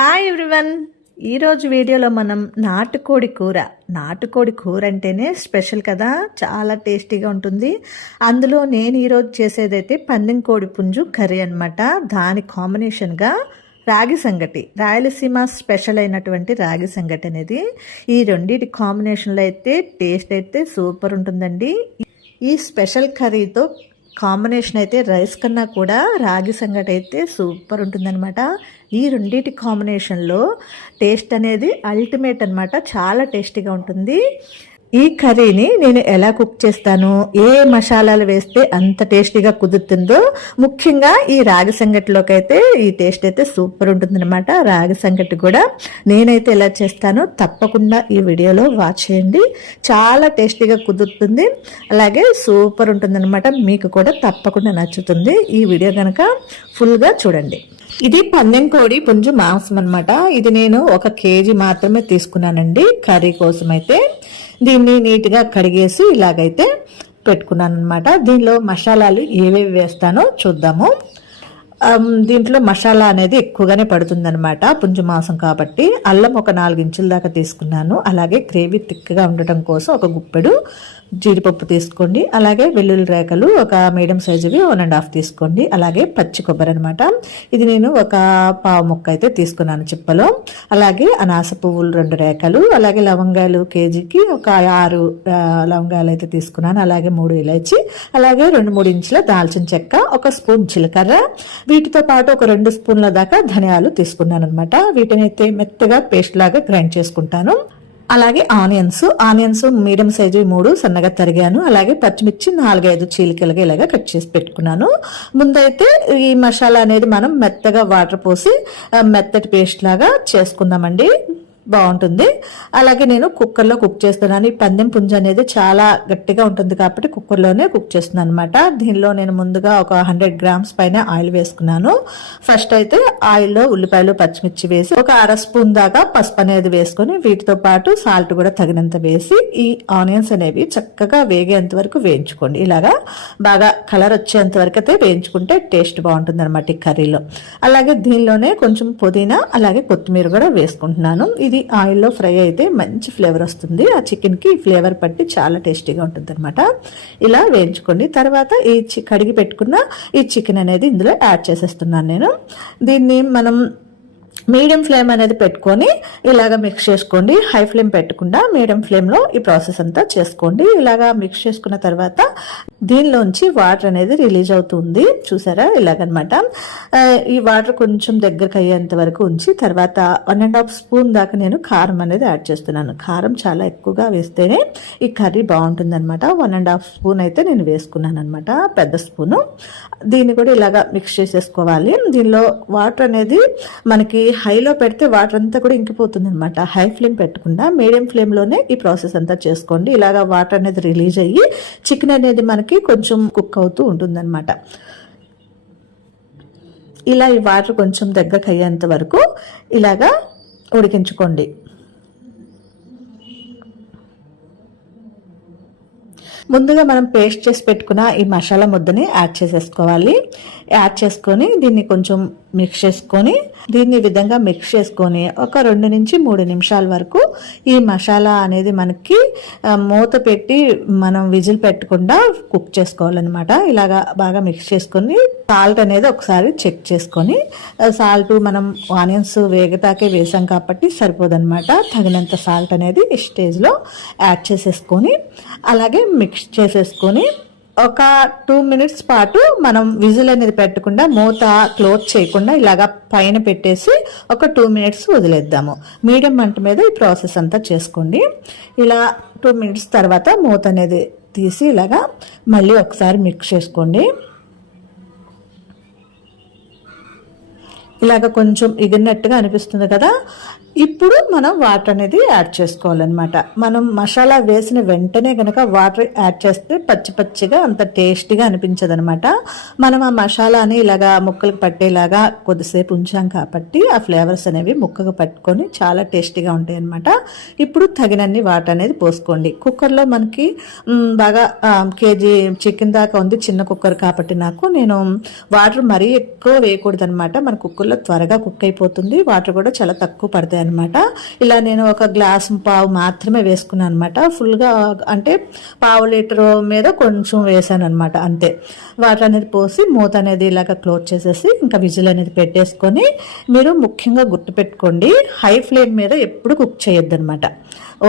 Hi everyone. ఈరోజు వీడియోలో మనం నాటుకోడి కూర అంటేనే స్పెషల్ కదా, చాలా టేస్టీగా ఉంటుంది. అందులో నేను ఈరోజు చేసేదైతే పందెం కోడి పుంజు కర్రీ అనమాట. దాని కాంబినేషన్గా రాగి సంగటి, రాయలసీమ స్పెషల్ అయినటువంటి రాగి సంగటి అనేది ఈ రెండింటి కాంబినేషన్లో అయితే టేస్ట్ అయితే సూపర్ ఉంటుందండి. ఈ స్పెషల్ కర్రీతో కాంబినేషన్ అయితే రైస్ కన్నా కూడా రాగి సంగటి అయితే సూపర్ ఉంటుందన్నమాట. ఈ రెండింటి కాంబినేషన్లో టేస్ట్ అనేది అల్టిమేట్ అనమాట, చాలా టేస్టీగా ఉంటుంది. ఈ కర్రీని నేను ఎలా కుక్ చేస్తాను, ఏ మసాలాలు వేస్తే అంత టేస్టీగా కుదురుతుందో, ముఖ్యంగా ఈ రాగి సంగటిలోకి అయితే ఈ టేస్ట్ అయితే సూపర్ ఉంటుందన్నమాట. రాగి సంగటి కూడా నేనైతే ఎలా చేస్తానో తప్పకుండా ఈ వీడియోలో వాచ్ చేయండి, చాలా టేస్టీగా కుదురుతుంది, అలాగే సూపర్ ఉంటుందన్నమాట. మీకు కూడా తప్పకుండా నచ్చుతుంది. ఈ వీడియో కనుక ఫుల్గా చూడండి. ఇది పందెం కోడి పుంజు మాంసం అనమాట. ఇది నేను 1 కేజీ మాత్రమే తీసుకున్నానండి కర్రీ కోసం. అయితే దీన్ని నీట్గా కడిగేసి ఇలాగైతే పెట్టుకున్నాను అనమాట. దీనిలో మసాలాలు ఏవేవి వేస్తానో చూద్దాము. దీంట్లో మసాలా అనేది ఎక్కువగానే పడుతుందనమాట, పుంజు మాంసం కాబట్టి. అల్లం 4 ఇంచుల దాకా తీసుకున్నాను. అలాగే గ్రేవీ థిక్గా ఉండటం కోసం 1 గుప్పెడు జీడిపప్పు తీసుకోండి. అలాగే వెల్లుల్లి రేఖలు ఒక మీడియం సైజువి 1.5 తీసుకోండి. అలాగే పచ్చి కొబ్బరి అనమాట. ఇది నేను 1 పావు ముక్క అయితే తీసుకున్నాను చిప్పలో. అలాగే అనాస పువ్వులు 2 రేఖలు, అలాగే లవంగాలు కేజీకి 6 లవంగాలు అయితే తీసుకున్నాను. అలాగే 3 ఇలాచి, అలాగే 2-3 ఇంచుల దాల్చిన చెక్క, 1 స్పూన్ జీలకర్ర, వీటితో పాటు 2 స్పూన్ల దాకా ధనియాలు తీసుకున్నాను అనమాట. వీటిని అయితే మెత్తగా పేస్ట్ లాగా గ్రైండ్ చేసుకుంటాను. అలాగే ఆనియన్స్ మీడియం సైజు 3 సన్నగా తరిగాను. అలాగే పచ్చిమిర్చి 4-5 చీలికలుగా ఇలాగా కట్ చేసి పెట్టుకున్నాను. ముందైతే ఈ మసాలా అనేది మనం మెత్తగా వాటర్ పోసి మెత్తటి పేస్ట్ లాగా చేసుకుందామండి, బాగుంటుంది. అలాగే నేను కుక్కర్లో కుక్ చేస్తున్నాను. ఈ పందెం పుంజు అనేది చాలా గట్టిగా ఉంటుంది కాబట్టి కుక్కర్లోనే కుక్ చేస్తున్నాను అనమాట. దీనిలో నేను ముందుగా 100 గ్రామ్స్ పైన ఆయిల్ వేసుకున్నాను. ఫస్ట్ అయితే ఆయిల్లో ఉల్లిపాయలు పచ్చిమిర్చి వేసి 1/2 స్పూన్ దాకా పసుపు అనేది వేసుకొని, వీటితో పాటు సాల్ట్ కూడా తగినంత వేసి ఈ ఆనియన్స్ అనేవి చక్కగా వేగేంత వరకు వేయించుకోండి. ఇలాగా బాగా కలర్ వచ్చేంత వరకు అయితే వేయించుకుంటే టేస్ట్ బాగుంటుంది అనమాట ఈ కర్రీలో. అలాగే దీనిలోనే కొంచెం పుదీనా అలాగే కొత్తిమీర కూడా వేసుకుంటున్నాను. ఇది ఆయిల్లో ఫ్రై అయితే మంచి ఫ్లేవర్ వస్తుంది. ఆ చికెన్కి ఫ్లేవర్ పట్టి చాలా టేస్టీగా ఉంటుంది అనమాట. ఇలా వేయించుకోండి. తర్వాత ఈ కడిగి పెట్టుకున్న ఈ చికెన్ అనేది ఇందులో యాడ్ చేసేస్తున్నాను నేను. దీన్ని మనం మీడియం ఫ్లేమ్ అనేది పెట్టుకొని ఇలాగా మిక్స్ చేసుకోండి. హై ఫ్లేమ్ పెట్టకుండా మీడియం ఫ్లేమ్లో ఈ ప్రాసెస్ అంతా చేసుకోండి. ఇలాగా మిక్స్ చేసుకున్న తర్వాత దీనిలోంచి వాటర్ అనేది రిలీజ్ అవుతుంది, చూసారా, ఇలాగనమాట. ఈ వాటర్ కొంచెం దగ్గరకు అయ్యేంత వరకు ఉంచి తర్వాత 1.5 స్పూన్ దాకా నేను కారం అనేది యాడ్ చేస్తున్నాను. కారం చాలా ఎక్కువగా వేస్తేనే ఈ కర్రీ బాగుంటుంది అనమాట. 1.5 స్పూన్ అయితే నేను వేసుకున్నాను అనమాట, పెద్ద స్పూను. దీన్ని కూడా ఇలాగా మిక్స్ చేసేసుకోవాలి. దీనిలో వాటర్ అనేది మనకి హైలో పెడితే వాటర్ అంతా కూడా ఇంకిపోతుంది అనమాట. హై ఫ్లేమ్ పెట్టకుండా మీడియం ఫ్లేమ్లోనే ఈ ప్రాసెస్ అంతా చేసుకోండి. ఇలాగా వాటర్ అనేది రిలీజ్ అయ్యి చికెన్ అనేది మనకి కొంచెం కుక్ అవుతూ ఉంటుందన్నమాట. ఇలా ఈ వాటర్ కొంచెం దగ్గరకు అయ్యేంత వరకు ఇలాగా ఉడికించుకోండి. ముందుగా మనం పేస్ట్ చేసి పెట్టుకున్న ఈ మసాలా ముద్దని యాడ్ చేసేసుకోవాలి. యాడ్ చేసుకొని దీన్ని కొంచెం మిక్స్ చేసుకొని దీన్ని ఈ విధంగా మిక్స్ చేసుకొని ఒక 2 నుంచి 3 నిమిషాల వరకు ఈ మసాలా అనేది మనకి మూత పెట్టి మనం విజిల్ పెట్టకుండా కుక్ చేసుకోవాలన్నమాట. ఇలాగా బాగా మిక్స్ చేసుకొని సాల్ట్ అనేది ఒకసారి చెక్ చేసుకొని, సాల్ట్ మనం ఆనియన్స్ వేగతాకే వేసాం కాబట్టి సరిపోదన్నమాట. తగినంత సాల్ట్ అనేది ఈ స్టేజ్లో యాడ్ చేసేసుకొని అలాగే మిక్స్ చేసేసుకొని ఒక 2 మినిట్స్ పాటు మనం విజిల్ అనేది పెట్టకుండా మూత క్లోజ్ చేయకుండా ఇలాగా పైన పెట్టేసి ఒక 2 మినిట్స్ వదిలేద్దాము. మీడియం మంట మీద ఈ ప్రాసెస్ అంతా చేసుకోండి. ఇలా 2 మినిట్స్ తర్వాత మూత అనేది తీసి ఇలాగా మళ్ళీ ఒకసారి మిక్స్ చేసుకోండి. ఇలాగ కొంచెం ఎగిరినట్టుగా అనిపిస్తుంది కదా, ఇప్పుడు మనం వాటర్ అనేది యాడ్ చేసుకోవాలన్నమాట. మనం మసాలా వేసిన వెంటనే కనుక వాటర్ యాడ్ చేస్తే పచ్చి పచ్చిగా అంత టేస్టీగా అనిపించదు అనమాట. మనం ఆ మసాలాని ఇలాగా ముక్కలకు పట్టేలాగా కొద్దిసేపు ఉంచాం కాబట్టి ఆ ఫ్లేవర్స్ అనేవి ముక్కకు పట్టుకొని చాలా టేస్టీగా ఉంటాయి అనమాట. ఇప్పుడు తగినన్ని వాటర్ అనేది పోసుకోండి. కుక్కర్లో మనకి బాగా కేజీ చికెన్ దాకా ఉంది, చిన్న కుక్కర్ కాబట్టి నేను వాటర్ మరీ ఎక్కువ వేయకూడదు అనమాట. మన కుక్కర్లో త్వరగా కుక్ అయిపోతుంది, వాటర్ కూడా చాలా తక్కువ పడతాయి అనమాట. ఇలా నేను ఒక గ్లాస్ పావు మాత్రమే వేసుకున్నాను అనమాట. ఫుల్గా అంటే పావు లీటర్ మీద కొంచెం వేసాను అనమాట, అంతే. వాటర్ అనేది పోసి మూత అనేది ఇలాగ క్లోజ్ చేసేసి ఇంకా విజిల్ అనేది పెట్టేసుకొని, మీరు ముఖ్యంగా గుర్తుపెట్టుకోండి, హై ఫ్లేమ్ మీద ఎప్పుడు కుక్ చేయొద్దు అనమాట.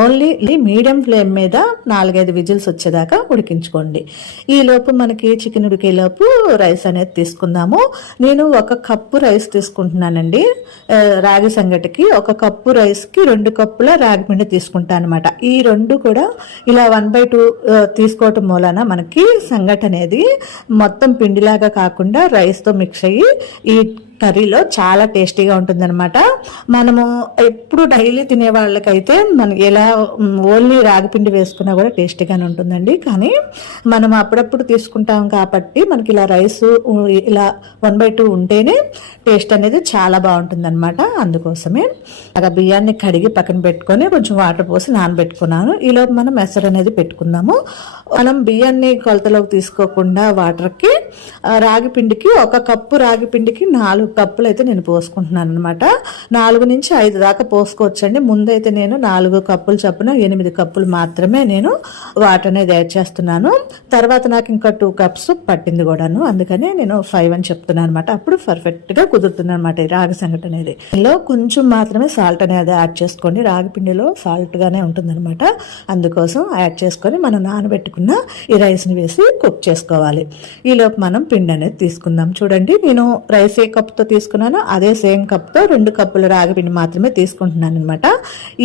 ఓన్లీ మీడియం ఫ్లేమ్ మీద 4-5 విజిల్స్ వచ్చేదాకా ఉడికించుకోండి. ఈ లోపు మనకి చికెన్ ఉడికేలోపు రైస్ అనేది తీసుకుందాము. నేను 1 కప్పు రైస్ తీసుకుంటున్నానండి. రాగి సంగటికి 1 కప్పు రైస్కి 2 కప్పుల రాగి పిండి తీసుకుంటాను అనమాట. ఈ 2 కూడా ఇలా 1/2 తీసుకోవటం మూలన మనకి సంగటి అనేది మొత్తం పిండిలాగా కాకుండా రైస్తో మిక్స్ అయ్యి ఈ కర్రీలో చాలా టేస్టీగా ఉంటుందన్నమాట. మనము ఎప్పుడు డైలీ తినే వాళ్ళకైతే మనకి ఎలా ఓన్లీ రాగిపిండి వేసుకున్నా కూడా టేస్టీగానే ఉంటుందండి. కానీ మనం అప్పుడప్పుడు తీసుకుంటాం కాబట్టి మనకి ఇలా రైస్ ఇలా 1/2 ఉంటేనే టేస్ట్ అనేది చాలా బాగుంటుందన్నమాట. అందుకోసమే అలా బియ్యాన్ని కడిగి పక్కన పెట్టుకొని కొంచెం వాటర్ పోసి నానబెట్టుకున్నాను. ఈలోపు మనం ఎసరు అనేది పెట్టుకుందాము. మనం బియ్యాన్ని కొలతలోకి తీసుకోకుండా వాటర్కి రాగిపిండికి 1 కప్పు రాగిపిండికి 4 కప్పులు అయితే నేను పోసుకుంటున్నాను అనమాట. 4 నుంచి 5 దాకా పోసుకోవచ్చండి. ముందైతే నేను 4 కప్పులు చొప్పున 8 కప్పులు మాత్రమే నేను వాటర్ అనేది యాడ్ చేస్తున్నాను. తర్వాత నాకు ఇంకా 2 కప్స్ పట్టింది కూడాను, అందుకనే నేను 5 అని చెప్తున్నాను అనమాట. అప్పుడు పర్ఫెక్ట్ గా కుదురుతుంది అనమాట ఈ రాగి సంగటి అనేది. ఇందులో కొంచెం మాత్రమే సాల్ట్ అనేది యాడ్ చేసుకోండి, రాగి పిండిలో సాల్ట్ గానే ఉంటుంది అనమాట. అందుకోసం యాడ్ చేసుకొని మనం నానబెట్టుకున్న ఈ రైస్ ని వేసి కుక్ చేసుకోవాలి. ఈ లోపు మనం పిండి అనేది తీసుకుందాం. చూడండి, నేను రైస్ ఏ కప్తో తీసుకున్నానో అదే సేమ్ కప్తో 2 కప్పుల రాగి పిండి మాత్రమే తీసుకుంటున్నాను అనమాట.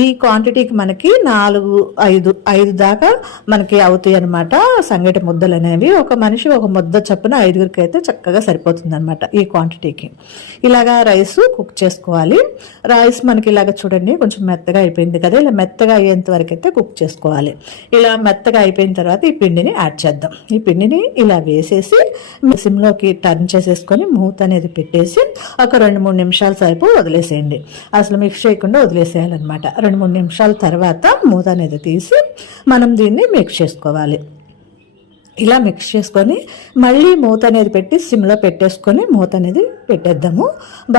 ఈ క్వాంటిటీకి మనకి 4-5 దాకా మనకి అవుతాయి అనమాట సంగటి ముద్దలు అనేవి. ఒక మనిషి ఒక ముద్ద చొప్పున 5గురికి అయితే చక్కగా సరిపోతుంది అనమాట ఈ క్వాంటిటీకి. ఇలాగా రైస్ కుక్ చేసుకోవాలి. రైస్ మనకి ఇలాగ చూడండి కొంచెం మెత్తగా అయిపోయింది కదా, ఇలా మెత్తగా అయ్యేంత వరకు అయితే కుక్ చేసుకోవాలి. ఇలా మెత్తగా అయిపోయిన తర్వాత ఈ పిండిని యాడ్ చేద్దాం. ఈ పిండిని ఇలా వేసేసి సిమ్లోకి టర్న్ చేసేసుకొని మూత అనేది పెట్టేసి ఒక 2-3 నిమిషాల సేపు వదిలేసేయండి. అసలు మిక్స్ చేయకుండా వదిలేసేయాలన్నమాట. 2-3 నిమిషాల తర్వాత మూత అనేది తీసి మనం దీన్ని మిక్స్ చేసుకోవాలి. ఇలా మిక్స్ చేసుకొని మళ్ళీ మూత అనేది పెట్టి సిమ్లో పెట్టేసుకొని మూత అనేది పెట్టేద్దాము.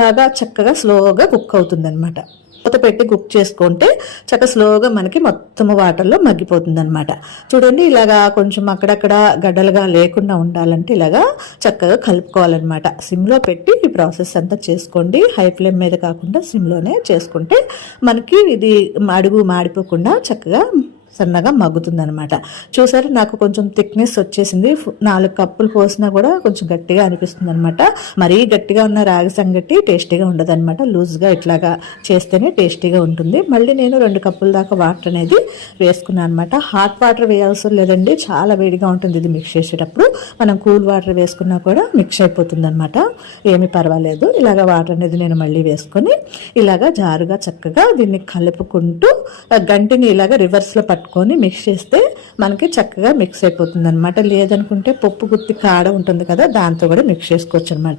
బాగా చక్కగా స్లోగా కుక్ అవుతుంది అనమాట. మూత పెట్టి కుక్ చేసుకుంటే చక్కగా స్లోగా మనకి మొత్తం వాటర్లో మగ్గిపోతుంది అనమాట. చూడండి, ఇలాగా కొంచెం అక్కడక్కడ గడ్డలుగా లేకుండా ఉండాలంటే ఇలాగా చక్కగా కలుపుకోవాలన్నమాట. సిమ్లో పెట్టి ఈ ప్రాసెస్ అంతా చేసుకోండి. హై ఫ్లేమ్ మీద కాకుండా సిమ్లోనే చేసుకుంటే మనకి ఇది అడుగు మాడిపోకుండా చక్కగా సన్నగా మగ్గుతుంది అనమాట. చూసారు, నాకు కొంచెం థిక్నెస్ వచ్చేసింది. 4 కప్పులు పోసినా కూడా కొంచెం గట్టిగా అనిపిస్తుంది అనమాట. మరీ గట్టిగా ఉన్న రాగి సంగటి టేస్టీగా ఉండదు అనమాట. లూజ్గా ఇట్లాగా చేస్తేనే టేస్టీగా ఉంటుంది. మళ్ళీ నేను 2 కప్పుల దాకా వాటర్ అనేది వేసుకున్నాను అనమాట. హాట్ వాటర్ వేయాల్సిన లేదండి, చాలా వేడిగా ఉంటుంది ఇది మిక్స్ చేసేటప్పుడు. మనం కూల్ వాటర్ వేసుకున్నా కూడా మిక్స్ అయిపోతుంది అనమాట, ఏమీ పర్వాలేదు. ఇలాగ వాటర్ అనేది నేను మళ్ళీ వేసుకొని ఇలాగా జారుగా చక్కగా దీన్ని కలుపుకుంటూ గంటిని ఇలాగ రివర్స్లో పట్టుకొని మిక్స్ చేస్తే మనకి చక్కగా మిక్స్ అయిపోతుంది అనమాట. లేదనుకుంటే పప్పు గుత్తి కాడ ఉంటుంది కదా, దాంతో కూడా మిక్స్ చేసుకోవచ్చు అనమాట.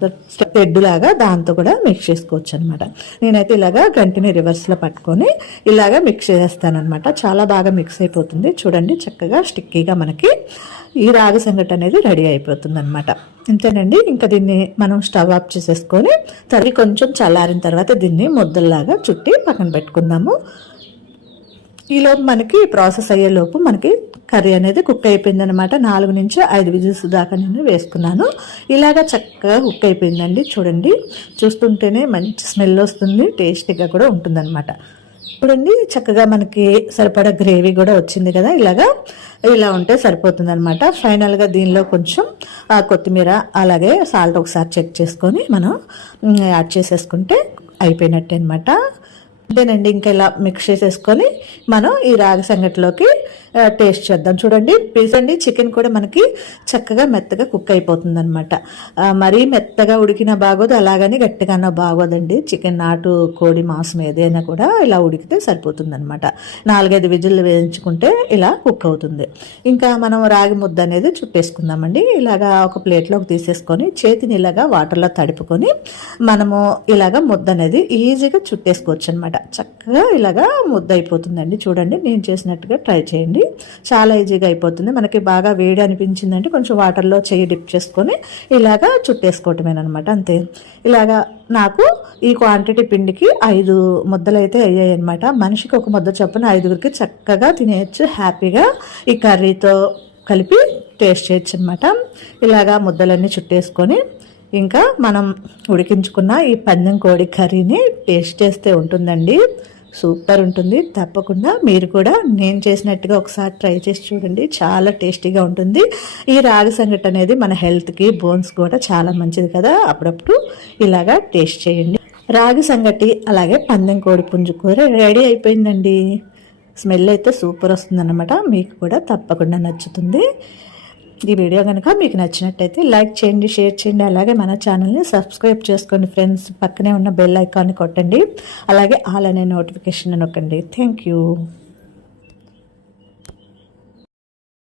తెడ్డులాగా దాంతో కూడా మిక్స్ చేసుకోవచ్చు అనమాట. నేనైతే ఇలాగా గంటిని రివర్స్లో పట్టుకొని ఇలాగా మిక్స్ చేస్తాను అనమాట. చాలా బాగా మిక్స్ అయిపోతుంది. చూడండి, చక్కగా స్టిక్కీగా మనకి ఈ రాగి సంగటి అనేది రెడీ అయిపోతుంది అనమాట. అంతేనండి. ఇంకా దీన్ని మనం స్టవ్ ఆఫ్ చేసేసుకొని తరి కొంచెం చల్లారిన తర్వాత దీన్ని ముద్దల్లాగా చుట్టి పక్కన పెట్టుకుందాము. ఈలోపు మనకి ప్రాసెస్ అయ్యేలోపు మనకి కర్రీ అనేది కుక్ అయిపోయింది అనమాట. 4 నుంచి 5 విజిల్స్ దాకా నేను వేసుకున్నాను. ఇలాగా చక్కగా కుక్ అయిపోయిందండి. చూడండి, చూస్తుంటేనే మంచి స్మెల్ వస్తుంది, టేస్టీగా కూడా ఉంటుందన్నమాట. చూడండి, చక్కగా మనకి సరిపడా గ్రేవీ కూడా వచ్చింది కదా. ఇలా ఉంటే సరిపోతుంది అనమాట. ఫైనల్గా దీనిలో కొంచెం కొత్తిమీర అలాగే సాల్ట్ ఒకసారి చెక్ చేసుకొని మనం యాడ్ చేసేసుకుంటే అయిపోయినట్టే అనమాట. అంతేనండి. ఇంకా ఇలా మిక్స్ చేసేసుకొని మనం ఈ రాగి సంగటిలోకి టేస్ట్ చేద్దాం. చూడండి పీస్ అండి, చికెన్ కూడా మనకి చక్కగా మెత్తగా కుక్ అయిపోతుంది అనమాట. మరీ మెత్తగా ఉడికినా బాగోదు, అలాగని గట్టిగానో బాగోదండి. చికెన్ నాటు కోడి మాంసం ఏదైనా కూడా ఇలా ఉడికితే సరిపోతుంది అనమాట. 4-5 విజిల్లు వేయించుకుంటే ఇలా కుక్ అవుతుంది. ఇంకా మనం రాగి ముద్ద అనేది చుట్టేసుకుందామండి. ఇలాగా ఒక ప్లేట్లోకి తీసేసుకొని చేతిని ఇలాగా వాటర్లో తడుపుకొని మనము ఇలాగా ముద్ద అనేది ఈజీగా చుట్టేసుకోవచ్చు అనమాట. చక్కగా ఇలాగా ముద్ద అయిపోతుందండి. చూడండి నేను చేసినట్టుగా ట్రై చేయండి, చాలా ఈజీగా అయిపోతుంది. మనకి బాగా వేడి అనిపించిందంటే కొంచెం వాటర్లో చెయ్యి డిప్ చేసుకొని ఇలాగా చుట్టేసుకోవటమేనమాట, అంతే. ఇలాగా నాకు ఈ క్వాంటిటీ పిండికి 5 ముద్దలు అయితే అయ్యాయి అనమాట. మనిషికి ఒక ముద్ద చొప్పున 5గురికి చక్కగా తినేయచ్చు హ్యాపీగా. ఈ కర్రీతో కలిపి టేస్ట్ చేయొచ్చు అనమాట. ఇలాగా ముద్దలన్నీ చుట్టేసుకొని ఇంకా మనం ఉడికించుకున్న ఈ పందెం కోడి కర్రీని టేస్ట్ చేస్తే ఉంటుందండి, సూపర్ ఉంటుంది. తప్పకుండా మీరు కూడా నేను చేసినట్టుగా ఒకసారి ట్రై చేసి చూడండి, చాలా టేస్టీగా ఉంటుంది. ఈ రాగి సంగటి అనేది మన హెల్త్కి, బోన్స్ కూడా చాలా మంచిది కదా. అప్పుడప్పుడు ఇలాగా టేస్ట్ చేయండి. రాగి సంగటి అలాగే పందెం కోడి పుంజు కూర రెడీ అయిపోయిందండి. స్మెల్ అయితే సూపర్ వస్తుందన్నమాట. మీకు కూడా తప్పకుండా నచ్చుతుంది. ఈ వీడియో కనుక మీకు నచ్చినట్టయితే లైక్ చేయండి, షేర్ చేయండి, అలాగే మన ఛానల్ని సబ్స్క్రైబ్ చేసుకోండి ఫ్రెండ్స్. పక్కనే ఉన్న బెల్ ఐకాన్ని కొట్టండి, అలాగే ఆల్ అనే నోటిఫికేషన్ నొక్కండి. Thank you.